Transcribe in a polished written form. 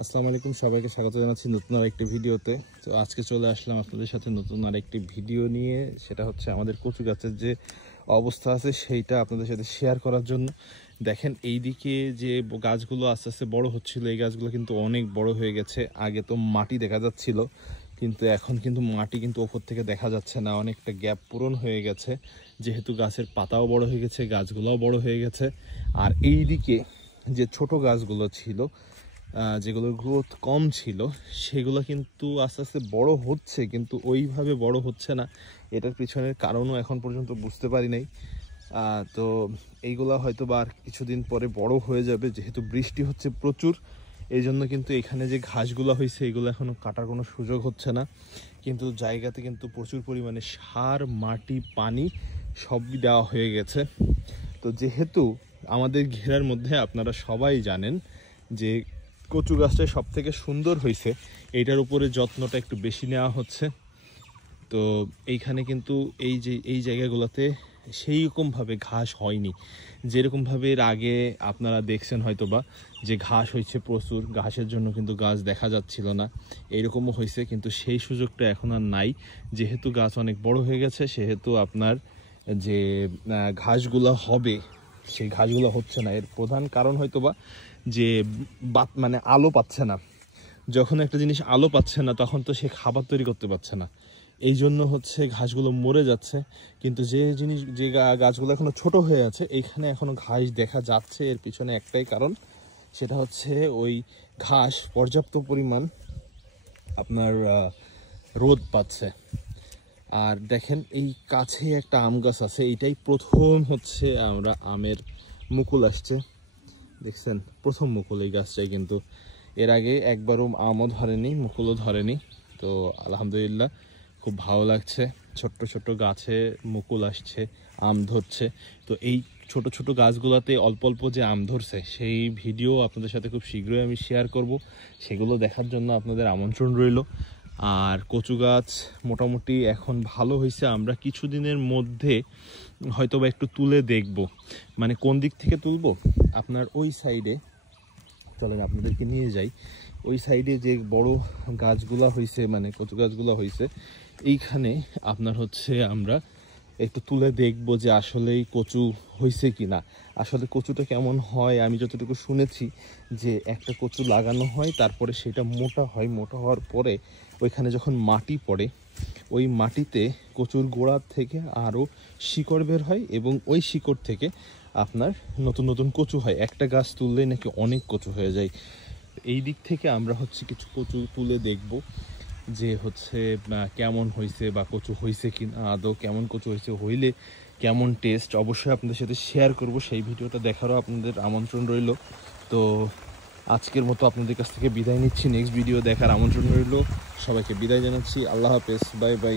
আসসালামু আলাইকুম, সবাইকে স্বাগত জানাচ্ছি নতুন আরেকটি ভিডিওতে। তো আজকে চলে আসলাম আপনাদের সাথে নতুন আরেকটি ভিডিও নিয়ে। সেটা হচ্ছে আমাদের কচু গাছের যে অবস্থা আছে সেইটা আপনাদের সাথে শেয়ার করার জন্য। দেখেন এইদিকে যে গাছগুলো আস্তে আস্তে বড় হচ্ছিল, এই গাছগুলো কিন্তু অনেক বড় হয়ে গেছে। আগে তো মাটি দেখা যাচ্ছিল, কিন্তু এখন কিন্তু মাটি কিন্তু ওপর থেকে দেখা যাচ্ছে না, অনেকটা গ্যাপ পূরণ হয়ে গেছে। যেহেতু গাছের পাতাও বড় হয়ে গেছে, গাছগুলোও বড় হয়ে গেছে। আর এইদিকে যে ছোট গাছগুলো ছিল, যেগুলোর গ্রোথ কম ছিল, সেগুলো কিন্তু আস্তে আস্তে বড় হচ্ছে, কিন্তু ওইভাবে বড় হচ্ছে না। এটার পিছনের কারণও এখন পর্যন্ত বুঝতে পারি নাই। তো এইগুলা হয়তো বা আর কিছুদিন পরে বড় হয়ে যাবে, যেহেতু বৃষ্টি হচ্ছে প্রচুর। এই জন্য কিন্তু এখানে যে ঘাসগুলো হয়েছে এগুলো এখনও কাটার কোনো সুযোগ হচ্ছে না। কিন্তু জায়গাতে কিন্তু প্রচুর পরিমাণে সার, মাটি, পানি সবই দেওয়া হয়ে গেছে। তো যেহেতু আমাদের ঘেরার মধ্যে আপনারা সবাই জানেন যে কচু গাছটা সব থেকে সুন্দর হয়েছে, এইটার উপরে যত্নটা একটু বেশি নেওয়া হচ্ছে। তো এইখানে কিন্তু এই জায়গাগুলোতে সেই রকমভাবে ঘাস হয়নি, যেরকমভাবে এর আগে আপনারা দেখছেন হয়তো বা, যে ঘাস হয়েছে প্রচুর, ঘাসের জন্য কিন্তু গাছ দেখা যাচ্ছিল না, এইরকমও হয়েছে। কিন্তু সেই সুযোগটা এখন আর নাই, যেহেতু গাছ অনেক বড় হয়ে গেছে। সেহেতু আপনার যে ঘাসগুলো হবে, সেই ঘাসগুলো হচ্ছে না। এর প্রধান কারণ হয়তো বা যে মানে আলো পাচ্ছে না। যখন একটা জিনিস আলো পাচ্ছে না, তখন তো সে খাবার তৈরি করতে পারছে না। এই জন্য হচ্ছে ঘাসগুলো মরে যাচ্ছে। কিন্তু যে গাছগুলো এখনো ছোট হয়ে আছে, এইখানে এখনো ঘাস দেখা যাচ্ছে। এর পিছনে একটাই কারণ, সেটা হচ্ছে ওই ঘাস পর্যাপ্ত পরিমাণ আপনার রোদ পাচ্ছে। আর দেখেন এই কাছে একটা আম গাছ আছে, এইটাই প্রথম হচ্ছে আমরা আমের মুকুল আসছে, দেখছেন, প্রথম মুকুল এই গাছটাই। কিন্তু এর আগে একবারও আমও ধরেনি, মুকুলও ধরেনি। তো আলহামদুলিল্লাহ খুব ভালো লাগছে, ছোট্ট ছোট্ট গাছে মুকুল আসছে, আম ধরছে। তো এই ছোট ছোট গাছগুলোতে অল্প অল্প যে আম ধরছে, সেই ভিডিও আপনাদের সাথে খুব শীঘ্রই আমি শেয়ার করব। সেগুলো দেখার জন্য আপনাদের আমন্ত্রণ রইল। আর কচু গাছ মোটামুটি এখন ভালো হয়েছে। আমরা কিছুদিনের মধ্যে হয়তো বা একটু তুলে দেখব। মানে কোন দিক থেকে তুলব, আপনার ওই সাইডে চলেন আপনাদেরকে নিয়ে যাই। ওই সাইডে যে বড় গাছগুলা হয়েছে, মানে কচু গাছগুলো হয়েছে, এইখানে আপনার হচ্ছে আমরা একটু তুলে দেখব যে আসলেই কচু হয়েছে কি না। আসলে কচুটা কেমন হয়, আমি যতটুকু শুনেছি যে একটা কচু লাগানো হয়, তারপরে সেটা মোটা হয়, মোটা হওয়ার পরে ওইখানে যখন মাটি পড়ে, ওই মাটিতে কচুর গোড়ার থেকে আরও শিকড় বের হয়, এবং ওই শিকড় থেকে আপনার নতুন নতুন কচু হয়। একটা গাছ তুললেই নাকি অনেক কচু হয়ে যায়। এই দিক থেকে আমরা হচ্ছে কিছু কচু তুলে দেখব যে হচ্ছে কেমন হয়েছে, বা কচু হয়েছে কি না, আদৌ কেমন কচু হয়েছে, হইলে কেমন টেস্ট, অবশ্যই আপনাদের সাথে শেয়ার করব। সেই ভিডিওটা দেখারও আপনাদের আমন্ত্রণ রইল। তো আজকের মতো আপনাদের কাছ থেকে বিদায় নিচ্ছি, নেক্সট ভিডিও দেখার আমন্ত্রণ রইল। সবাইকে বিদায় জানাচ্ছি, আল্লাহ হাফেজ, বাই বাই।